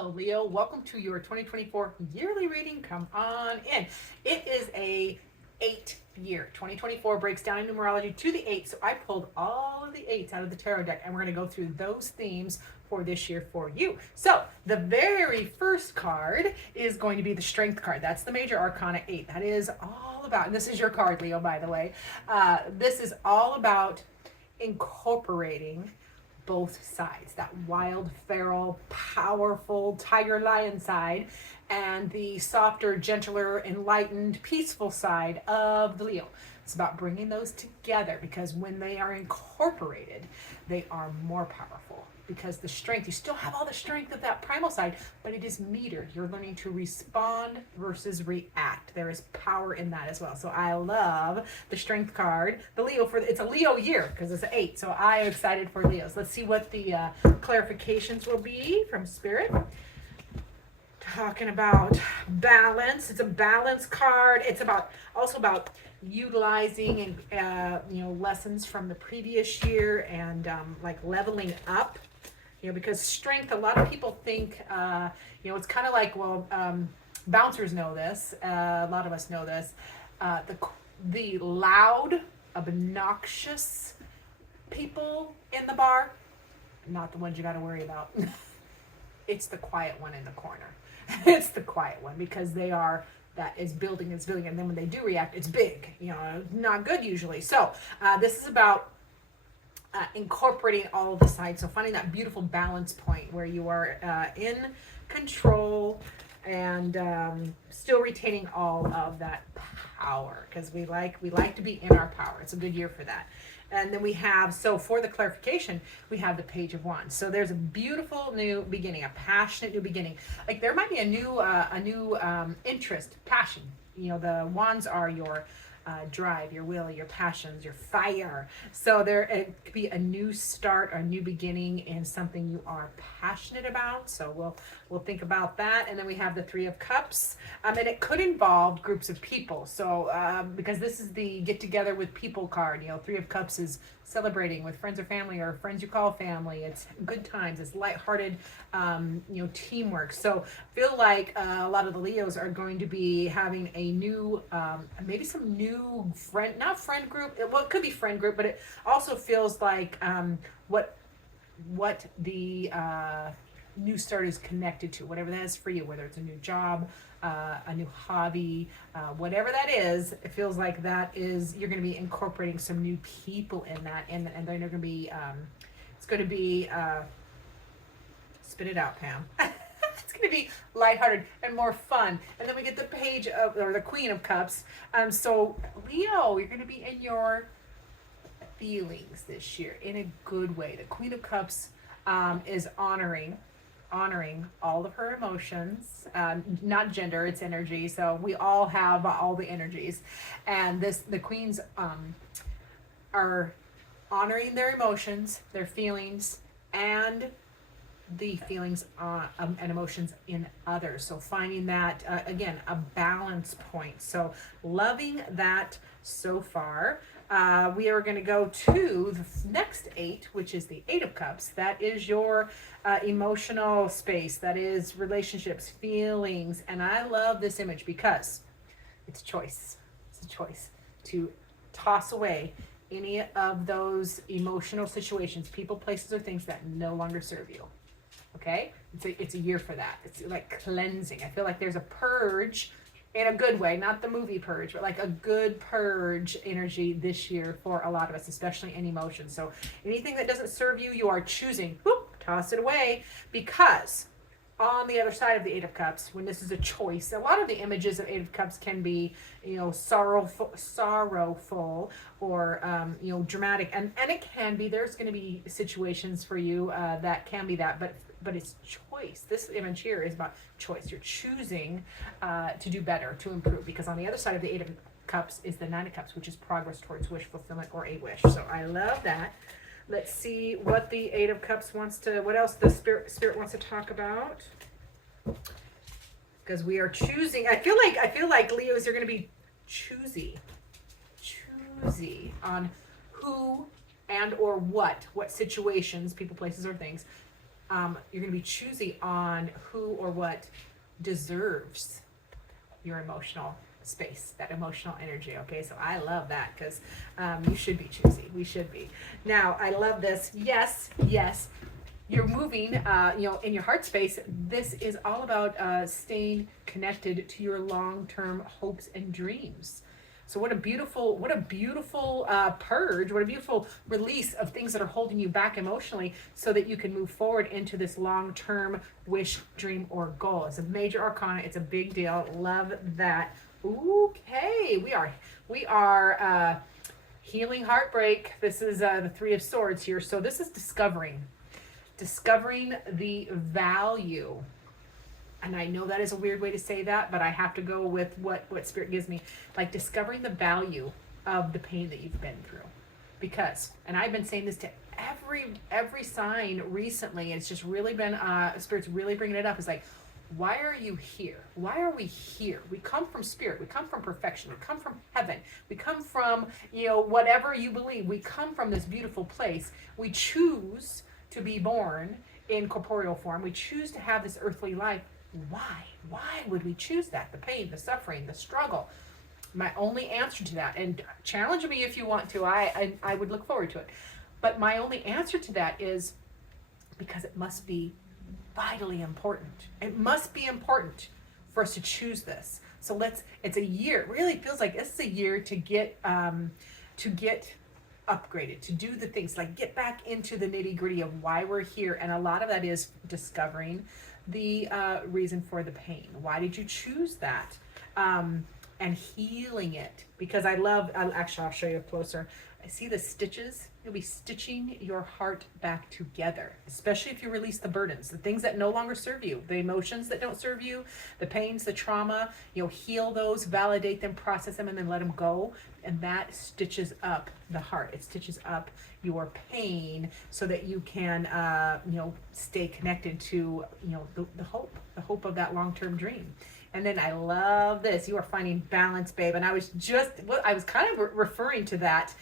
Hello, Leo. Welcome to your 2024 yearly reading. Come on in. It is a 8 year. 2024 breaks down in numerology to the 8. So I pulled all of the 8s out of the tarot deck, and we're going to go through those themes for this year for you. So the very first card is going to be the Strength card. That's the major arcana 8. That is all about, and this is your card, Leo, by the way. This is all about incorporating both sides, that wild, feral, powerful tiger lion side, and the softer, gentler, enlightened, peaceful side of the Leo. It's about bringing those together, because when they are incorporated, they are more powerful. Because the strength, you still have all the strength of that primal side, but it is metered. You're learning to respond versus react. There is power in that as well. So I love the Strength card. The Leo, it's a Leo year because it's an 8. So I am excited for Leos. Let's see what the clarifications will be from Spirit. Talking about balance. It's a balance card. It's also about utilizing and lessons from the previous year, and like leveling up. Because strength, a lot of people think, it's kind of like, bouncers know this. A lot of us know this. The loud, obnoxious people in the bar, not the ones you got to worry about. It's the quiet one in the corner. It's the quiet one, because that is building, and then when they do react, it's big. Not good usually. So this is about incorporating all of the sides. So finding that beautiful balance point where you are in control and still retaining all of that power, because we like to be in our power. It's a good year for that. And then we have, so for the clarification, we have the Page of Wands. So there's a beautiful new beginning, a passionate new beginning. Like there might be a new interest, passion. The wands are your drive, your will, your passions, your fire. So it could be a new start or a new beginning in something you are passionate about. So we'll think about that. And then we have the Three of Cups, and it could involve groups of people. So because this is the get together with people card. Three of Cups is celebrating with friends or family, or friends you call family. It's good times. It's lighthearted, teamwork. So I feel like a lot of the Leos are going to be having a new, maybe some new not friend group. It could be friend group, but it also feels like what the new start is connected to, whatever that is for you, whether it's a new job, a new hobby, whatever that is. It feels like that is, you're going to be incorporating some new people in that, and they're going to be, it's going to be, spit it out, Pam. It's going to be lighthearted and more fun. And then we get the Page of, or the Queen of Cups. So Leo, you're going to be in your feelings this year in a good way. The Queen of Cups is honoring all of her emotions, not gender, it's energy. So we all have all the energies, and the queens are honoring their emotions, their feelings, and the feelings and emotions in others. So finding that again, a balance point. So loving that so far. We are going to go to the next 8, which is the 8 of Cups. That is your emotional space. That is relationships, feelings. And I love this image because it's a choice. It's a choice to toss away any of those emotional situations, people, places, or things that no longer serve you. Okay? It's a year for that. It's like cleansing. I feel like there's a purge in a good way, not the movie Purge, but like a good purge energy this year for a lot of us, especially in emotions. So anything that doesn't serve you, you are choosing, toss it away. Because on the other side of the 8 of Cups, when this is a choice, a lot of the images of 8 of Cups can be, sorrowful or, dramatic. And it can be, there's going to be situations for you that can be that, but it's choice. This image here is about choice. You're choosing to do better, to improve, because on the other side of the 8 of Cups is the 9 of Cups, which is progress towards wish fulfillment or a wish. So I love that. Let's see what the 8 of Cups what else the Spirit wants to talk about. Because we are choosing. I feel like Leos are going to be choosy on who and or what situations, people, places, or things You're going to be choosy on who or what deserves your emotional space, that emotional energy. Okay, so I love that because you should be choosy. We should be. Now, I love this. Yes, yes. You're moving, in your heart space. This is all about staying connected to your long-term hopes and dreams. So what a beautiful purge, what a beautiful release of things that are holding you back emotionally so that you can move forward into this long-term wish, dream, or goal. It's a major arcana. It's a big deal. Love that. Okay, we are healing heartbreak. This is the Three of Swords here. So this is discovering the value. And I know that is a weird way to say that, but I have to go with what Spirit gives me. Like discovering the value of the pain that you've been through. Because, and I've been saying this to every sign recently, and it's just really been, Spirit's really bringing it up. It's like, why are you here? Why are we here? We come from Spirit. We come from perfection. We come from heaven. We come from, whatever you believe. We come from this beautiful place. We choose to be born in corporeal form. We choose to have this earthly life. Why? Why would we choose that? The pain, the suffering, the struggle. My only answer to that, and challenge me if you want to, I would look forward to it. But my only answer to that is because it must be vitally important. It must be important for us to choose this. So it's a year. It really feels like this is a year to get upgraded, to do the things, like get back into the nitty-gritty of why we're here. And a lot of that is discovering the reason for the pain. Why did you choose that? And healing it. Because I'll show you closer. I see the stitches. You'll be stitching your heart back together, especially if you release the burdens, the things that no longer serve you, the emotions that don't serve you, the pains, the trauma. Heal those, validate them, process them, and then let them go. And that stitches up the heart. It stitches up your pain so that you can, stay connected to, the hope of that long-term dream. And then I love this. You are finding balance, babe. And I was kind of referring to that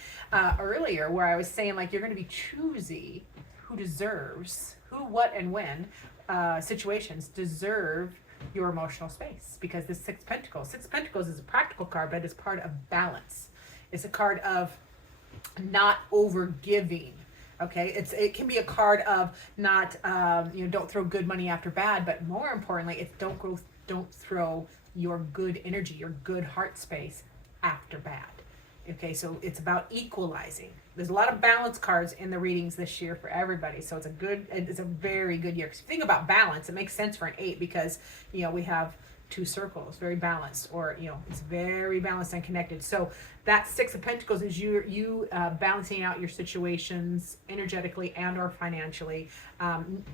earlier, where I was saying, like, you're going to be choosy who deserves, who, what, and when situations deserve your emotional space. Because this Six of Pentacles is a practical card, but it's part of balance. It's a card of not over giving. Okay, it can be a card of not, don't throw good money after bad, but more importantly, it's don't throw your good energy, your good heart space after bad. Okay, so it's about equalizing. There's a lot of balance cards in the readings this year for everybody. So it's a very good year. Because if you think about balance, it makes sense for an 8 because, we have 2 circles, very balanced, or, it's very balanced and connected. So that Six of Pentacles is you balancing out your situations energetically and or financially.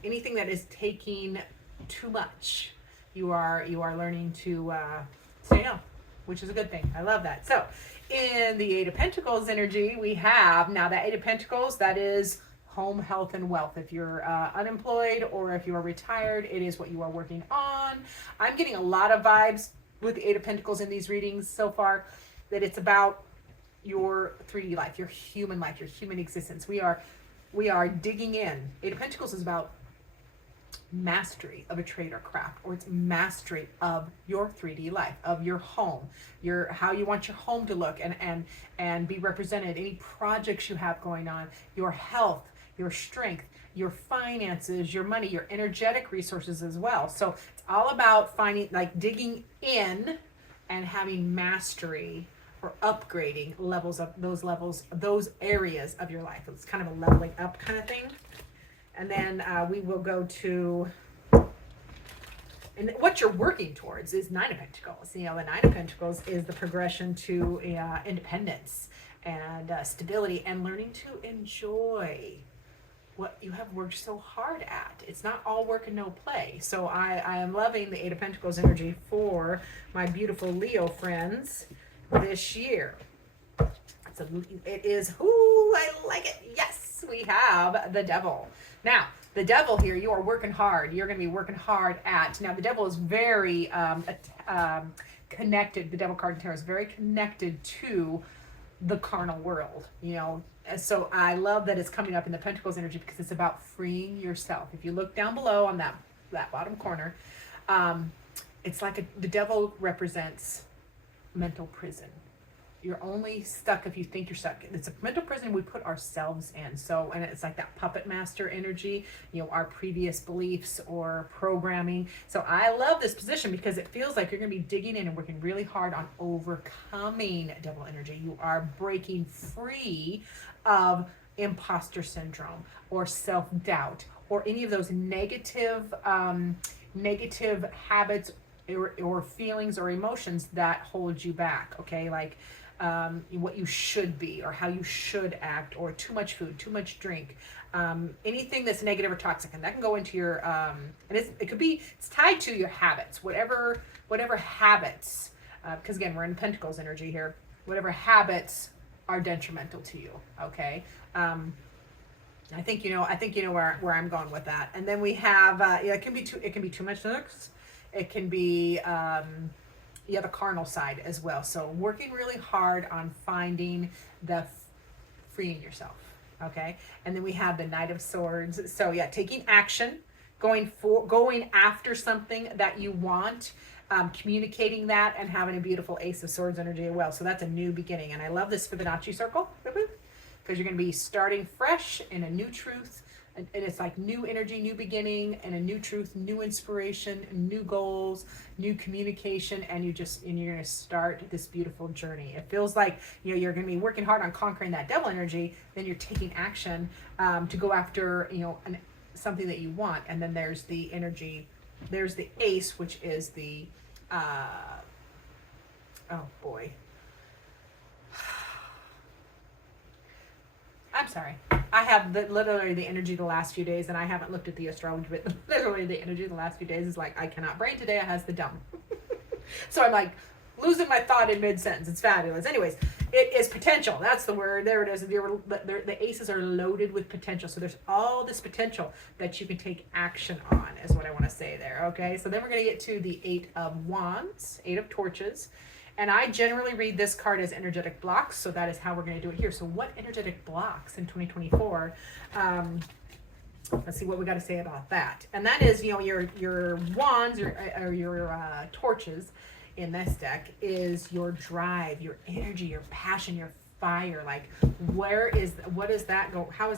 Anything that is taking too much, you are learning to say no, which is a good thing. I love that. So in the Eight of Pentacles energy, we have now that Eight of Pentacles, that is home, health, and wealth. If you're unemployed or if you are retired, it is what you are working on. I'm getting a lot of vibes with the Eight of Pentacles in these readings so far, that it's about your 3D life, your human life, your human existence. We are digging in. Eight of Pentacles is about mastery of a trade or craft, or it's mastery of your 3D life, of your home, how you want your home to look and be represented, any projects you have going on, your health, your strength, your finances, your money, your energetic resources as well. So it's all about digging in and having mastery or upgrading those areas of your life. It's kind of a leveling up kind of thing. And then we will go to, and what you're working towards is Nine of Pentacles. The Nine of Pentacles is the progression to independence and stability and learning to enjoy what you have worked so hard at. It's not all work and no play. So I am loving the Eight of Pentacles energy for my beautiful Leo friends this year. It is, I like it. Yes, we have the Devil. Now, the Devil here, you are working hard. You're going to be working hard at. Now, the Devil is very connected. The Devil card in tarot is very connected to the carnal world, you know. And so I love that it's coming up in the Pentacles energy because it's about freeing yourself. If you look down below on that bottom corner, it's like the devil represents mental prison. You're only stuck if you think you're stuck. It's a mental prison we put ourselves in. So, and it's like that puppet master energy, you know, our previous beliefs or programming. So I love this position because it feels like you're going to be digging in and working really hard on overcoming devil energy. You are breaking free of imposter syndrome or self-doubt or any of those negative habits or feelings or emotions that hold you back. Okay, like what you should be or how you should act, or too much food, too much drink, anything that's negative or toxic, and that can go into your and it's tied to your habits, whatever habits, because again we're in Pentacles energy here, whatever habits are detrimental to you. Okay, I think you know where I'm going with that. And then we have it can be too much sex, it can be the carnal side as well. So working really hard on finding freeing yourself. Okay. And then we have the Knight of Swords. So yeah, taking action, going after something that you want, communicating that, and having a beautiful Ace of Swords energy as well. So that's a new beginning. And I love this Fibonacci circle because you're going to be starting fresh in a new truth. And it's like new energy, new beginning, and a new truth, new inspiration, new goals, new communication, and you're going to start this beautiful journey. It feels like, you know, you're going to be working hard on conquering that devil energy, then you're taking action to go after, you know, something that you want. And then there's the energy, there's the Ace, which is the, oh boy. I'm sorry. I have literally the energy the last few days, and I haven't looked at the astrology, but literally the energy the last few days is like, I cannot brain today, it has the dumb. So I'm like losing my thought in mid-sentence. It's fabulous. Anyways, it is potential. That's the word. There it is. The aces are loaded with potential. So there's all this potential that you can take action on, is what I want to say there. Okay, so then we're going to get to the Eight of Wands, Eight of Torches. And I generally read this card as energetic blocks, so that is how we're going to do it here. So what energetic blocks in 2024? Let's see what we got to say about that. And that is, you know, your wands, your torches in this deck is your drive, your energy, your passion, your fire. Like, how is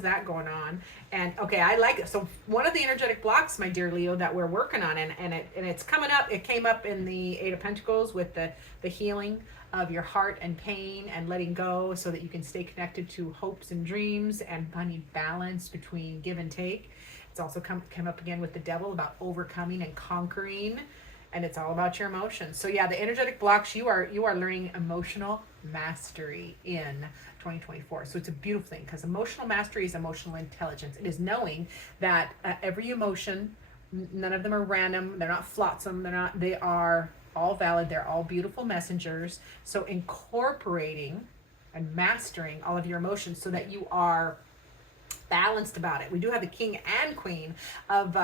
that going on? And okay, I like it. So one of the energetic blocks, my dear Leo, that we're working on, and it's coming up. It came up in the Eight of Pentacles with the healing of your heart and pain and letting go, so that you can stay connected to hopes and dreams and finding balance between give and take. It's also come up again with the devil, about overcoming and conquering. And it's all about your emotions. So yeah, the energetic blocks, you are learning emotional mastery in 2024. So it's a beautiful thing, because emotional mastery is emotional intelligence. It is knowing that every emotion, none of them are random. They're not flotsam. They are all valid. They're all beautiful messengers. So incorporating and mastering all of your emotions so that you are balanced about it. We do have the King and Queen of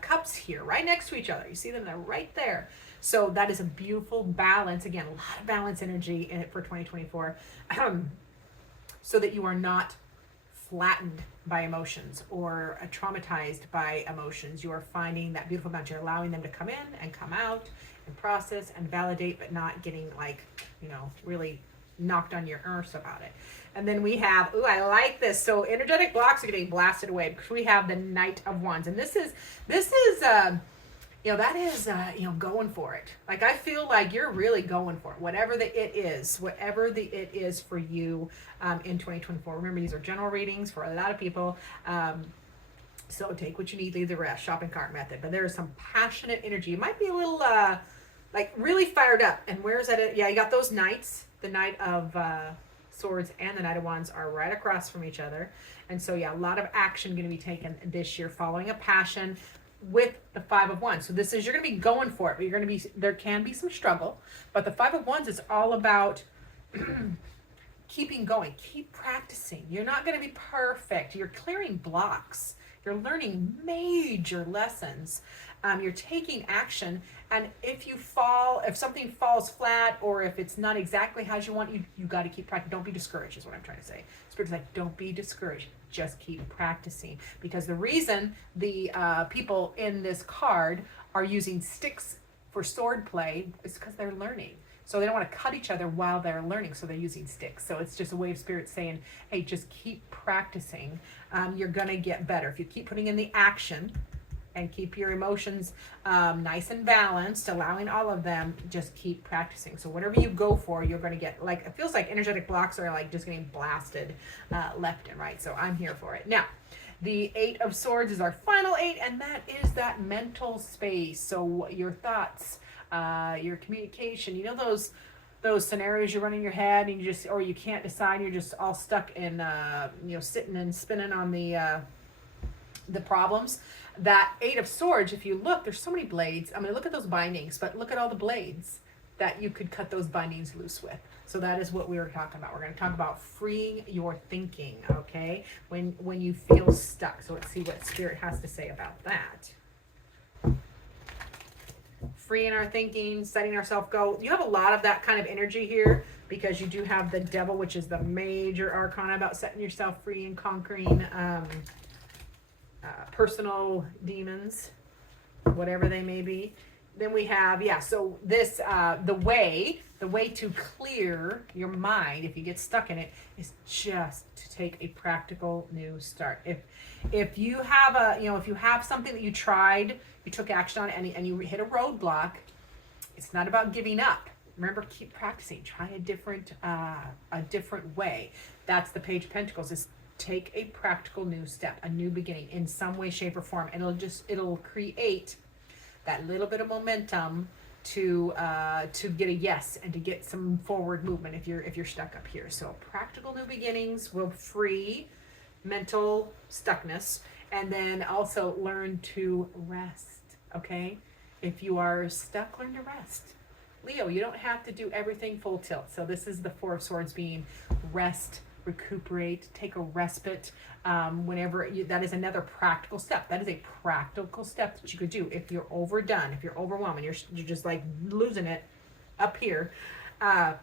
Cups here, right next to each other. You see them? They're right there. So that is a beautiful balance. Again, a lot of balance energy in it for 2024, so that you are not flattened by emotions or traumatized by emotions. You are finding that beautiful balance. You're allowing them to come in and come out and process and validate, but not getting like, you know, really knocked on your earth about it. And then we have, I like this. So energetic blocks are getting blasted away because we have the Knight of Wands. And this is going for it. Like, I feel like you're really going for it. Whatever the it is for you in 2024. Remember, these are general readings for a lot of people. So take what you need, leave the rest, shopping cart method. But there is some passionate energy. You might be a little, really fired up. And where's that? Yeah, you got those knights. The Knight of Swords and the Knight of Wands are right across from each other. And so, yeah, a lot of action going to be taken this year following a passion with the Five of Wands. So this is, you're going to be going for it. There can be some struggle, but the Five of Wands is all about keeping going, keep practicing. You're not going to be perfect. You're clearing blocks. You're learning major lessons. You're taking action, and if something falls flat, or if it's not exactly how you want, you got to keep practicing. Don't be discouraged, is what I'm trying to say. Spirit's like, don't be discouraged. Just keep practicing, because the reason the people in this card are using sticks for sword play is because they're learning. So they don't want to cut each other while they're learning, so they're using sticks. So it's just a way of Spirit saying, hey, just keep practicing. You're going to get better. If you keep putting in the action and keep your emotions nice and balanced, allowing all of them, just keep practicing. So whatever you go for, you're going to get. Like, it feels like energetic blocks are like just getting blasted left and right. So I'm here for it. Now, the 8 of Swords is our final 8, and that is that mental space. So your thoughts, your communication, you know, those scenarios you run in your head and you can't decide, you're just all stuck in sitting and spinning on the problems. That 8 of Swords, if you look, there's so many blades. I mean, look at those bindings, but look at all the blades that you could cut those bindings loose with. So that is what we were talking about. We're going to talk about freeing your thinking, okay? When you feel stuck. So let's see what Spirit has to say about that. Freeing our thinking, setting ourselves go. You have a lot of that kind of energy here, because you do have the Devil, which is the major arcana about setting yourself free and conquering personal demons, whatever they may be. Then we have, so this, the way to clear your mind, if you get stuck in it, is just to take a practical new start. If you have if you have something that you tried, you took action on, and you hit a roadblock, it's not about giving up. Remember, keep practicing. Try a different way. That's the Page of Pentacles. Is take a practical new step, a new beginning in some way, shape, or form, and it'll create that little bit of momentum to get a yes and to get some forward movement if you're stuck up here. So practical new beginnings will free mental stuckness, and then also learn to rest. Okay, if you are stuck, learn to rest. Leo, you don't have to do everything full tilt. So this is the 4 of Swords being rest, recuperate, take a respite. That is another practical step. That is a practical step that you could do if you're overdone, if you're overwhelmed, and you're just like losing it up here. A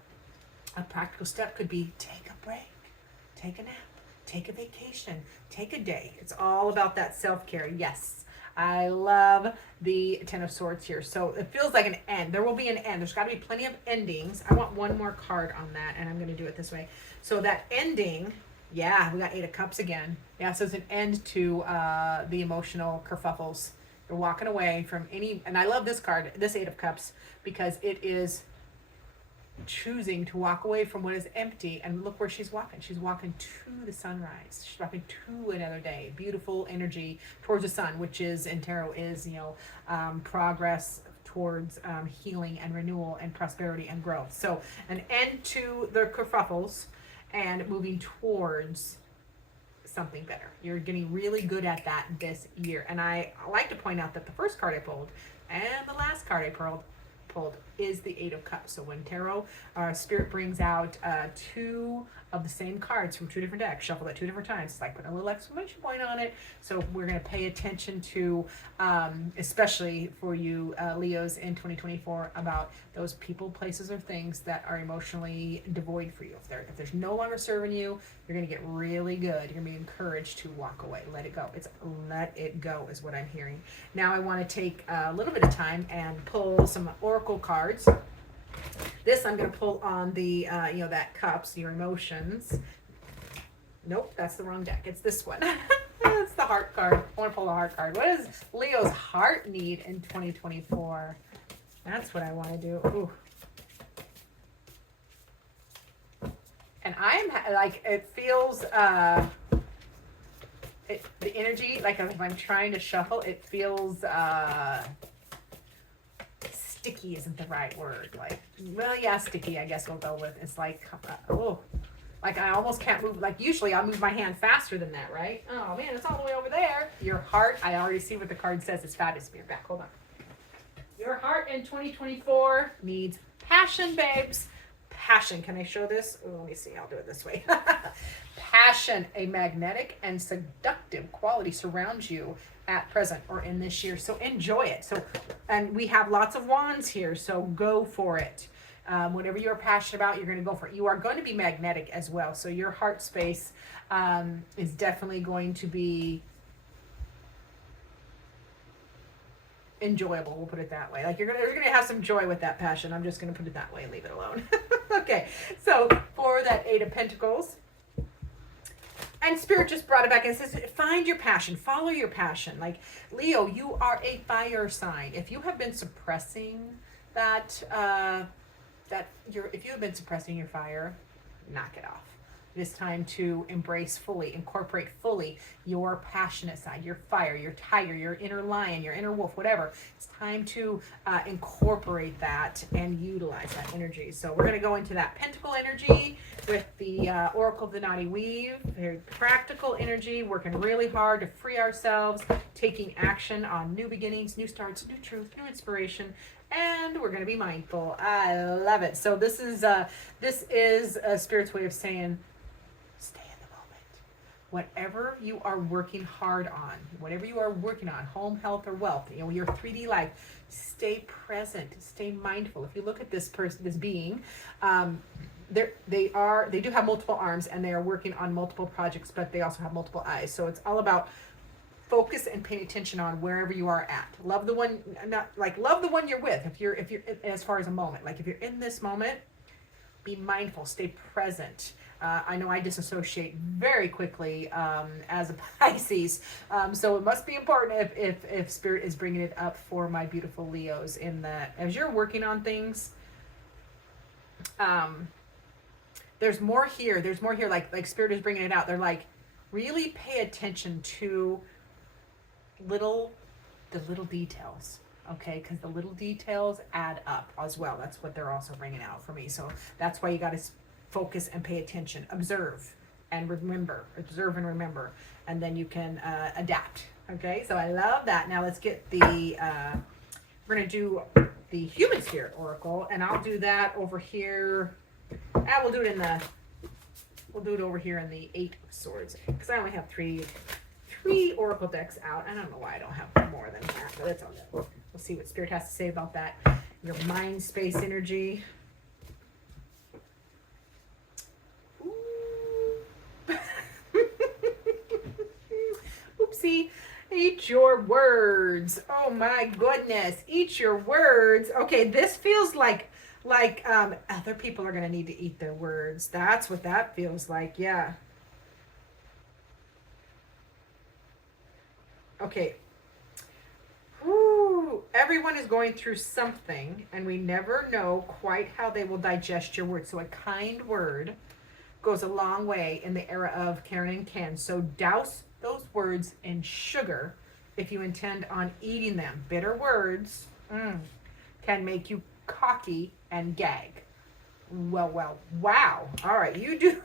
practical step could be take a break, take a nap, take a vacation, take a day. It's all about that self-care. Yes. I love the 10 of Swords here. So it feels like an end. There will be an end. There's got to be plenty of endings. I want one more card on that, and I'm going to do it this way. So that ending, we got 8 of Cups again. Yeah, so it's an end to the emotional kerfuffles. You're walking away from and I love this card, this 8 of Cups, because it is choosing to walk away from what is empty. And look where she's walking. She's walking to the sunrise. She's walking to another day. Beautiful energy towards the sun, which is in tarot is progress towards healing and renewal and prosperity and growth. So an end to the kerfuffles and moving towards something better. You're getting really good at that this year. And I like to point out that the first card I pulled and the last card I pulled is the 8 of Cups. So when tarot Spirit brings out 2 of the same cards from 2 different decks, shuffled at 2 different times, it's like putting a little exclamation point on it. So we're going to pay attention to, especially for you Leos in 2024, about those people, places, or things that are emotionally devoid for you. If there's no longer serving you, you're going to get really good. You're going to be encouraged to walk away. Let it go. It's let it go is what I'm hearing. Now I want to take a little bit of time and pull some oracle cards. This I'm going to pull on the, that Cups, your emotions. Nope, that's the wrong deck. It's this one. It's the heart card. I want to pull a heart card. What does Leo's heart need in 2024? That's what I want to do. Ooh. And I'm like, it feels, the energy, like if I'm trying to shuffle, it feels, sticky isn't the right word. Like, well, yeah, sticky, I guess we'll go with. It's like, like I almost can't move. Like usually I'll move my hand faster than that, right? Oh man, it's all the way over there. Your heart, I already see what the card says. It's fabulous. Be back. Hold on. Your heart in 2024 needs passion, babes. Passion. Can I show this? Oh, let me see. I'll do it this way. Passion, a magnetic and seductive quality surrounds you at present or in this year. So enjoy it. So, and we have lots of wands here, so go for it. Whatever you're passionate about, you're going to go for it. You are going to be magnetic as well. So your heart space is definitely going to be enjoyable. We'll put it that way. Like you're gonna have some joy with that passion. I'm just gonna put it that way and leave it alone. Okay, so for that Eight of Pentacles, and Spirit just brought it back and says, find your passion, follow your passion. Like Leo, you are a fire sign. If you have been suppressing that, if you have been suppressing your fire, knock it off. It is time to embrace fully, incorporate fully your passionate side, your fire, your tiger, your inner lion, your inner wolf, whatever. It's time to incorporate that and utilize that energy. So we're going to go into that pentacle energy with the Oracle of the Naughty Weave. Very practical energy, working really hard to free ourselves, taking action on new beginnings, new starts, new truth, new inspiration. And we're going to be mindful. I love it. So this is Spirit's way of saying, stay in the moment. Whatever you are working hard on, whatever you are working on, home, health, or wealth, you know, your 3D life, stay present, stay mindful. If you look at this person, this being, they do have multiple arms and they are working on multiple projects, but they also have multiple eyes. So it's all about focus and pay attention on wherever you are at. Love the one, love the one you're with. If you're as far as a moment, like if you're in this moment, be mindful, stay present. I know I disassociate very quickly as a Pisces, so it must be important if Spirit is bringing it up for my beautiful Leos in that as you're working on things. There's more here. There's more here. Like Spirit is bringing it out. They're like, really pay attention to the little details. Okay, because the little details add up as well. That's what they're also bringing out for me. So that's why you got to focus and pay attention, observe and remember, and then you can adapt. Okay, so I love that. Now let's get the we're gonna do the Human Spirit Oracle, and I'll do that over here. We'll do it over here in the Eight of Swords, because I only have three Oracle decks out. I don't know why I don't have more than that, but it's all good. We'll see what Spirit has to say about that. Your mind space energy. Oopsie. Eat your words. Oh my goodness. Eat your words. Okay, this feels like other people are going to need to eat their words. That's what that feels like. Yeah. Okay. Whew. Everyone is going through something, and we never know quite how they will digest your words. So a kind word goes a long way in the era of Karen and Ken. So douse those words in sugar if you intend on eating them. Bitter words can make you cocky and gag. Well, wow. All right, you do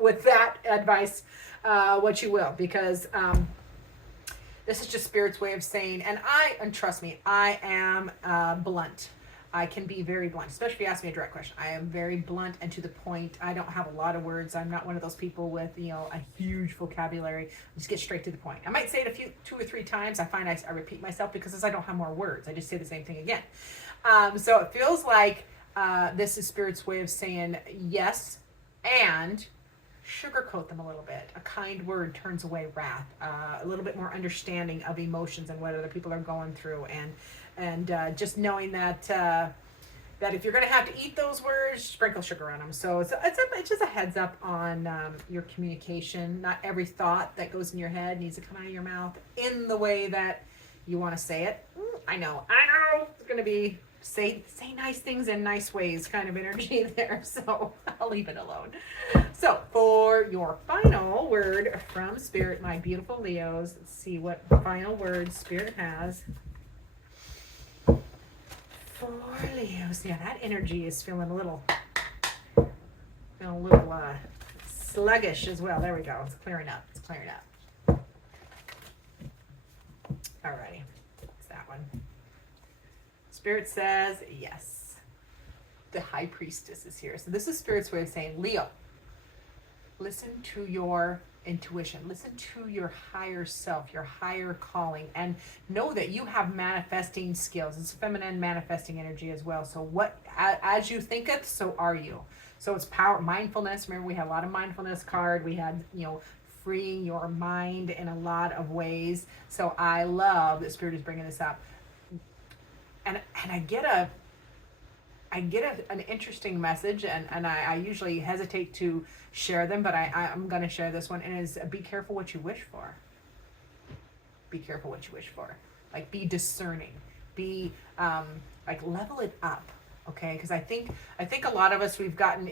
with that advice what you will, because this is just Spirit's way of saying, and trust me, I am blunt. I can be very blunt, especially if you ask me a direct question. I am very blunt and to the point. I don't have a lot of words. I'm not one of those people with, a huge vocabulary. I just get straight to the point. I might say it two or three times. I find I repeat myself because I don't have more words. I just say the same thing again. So it feels like this is Spirit's way of saying yes, and sugarcoat them a little bit. A kind word turns away wrath. A little bit more understanding of emotions and what other people are going through, and just knowing that that if you're going to have to eat those words, sprinkle sugar on them. So it's just a heads up on your communication. Not every thought that goes in your head needs to come out of your mouth in the way that you want to say it. I know. It's going to be say nice things in nice ways kind of energy there. So I'll leave it alone. So for your final word from Spirit, my beautiful Leos, let's see what final word Spirit has for Leos. Yeah, that energy is feeling a little sluggish as well. There we go. It's clearing up. Alrighty. It's that one. Spirit says yes. The High Priestess is here. So this is Spirit's way of saying, Leo, listen to your intuition. Listen to your higher self, your higher calling, and know that you have manifesting skills. It's feminine manifesting energy as well. So as you thinketh, so are you. So it's power, mindfulness. Remember, we had a lot of mindfulness card. We had, freeing your mind in a lot of ways. So I love that Spirit is bringing this up. And I get an interesting message, and I usually hesitate to share them, but I'm going to share this one, and it is be careful what you wish for. Be careful what you wish for. Like, be discerning. Be, level it up. Okay, because I think a lot of us, we've gotten,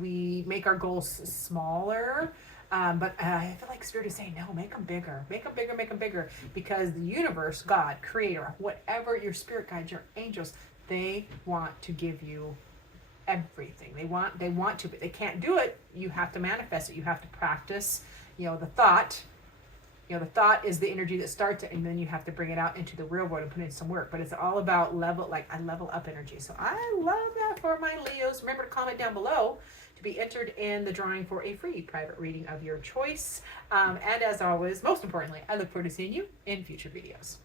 we make our goals smaller, but I feel like Spirit is saying, no, make them bigger, make them bigger, make them bigger, because the universe, God, Creator, whatever, your spirit guides, your angels, they want to give you everything. They want to, but they can't do it. You have to manifest it. You have to practice, the thought. The thought is the energy that starts it, and then you have to bring it out into the real world and put in some work. But it's all about level up energy. So I love that for my Leos. Remember to comment down below to be entered in the drawing for a free private reading of your choice. And as always, most importantly, I look forward to seeing you in future videos.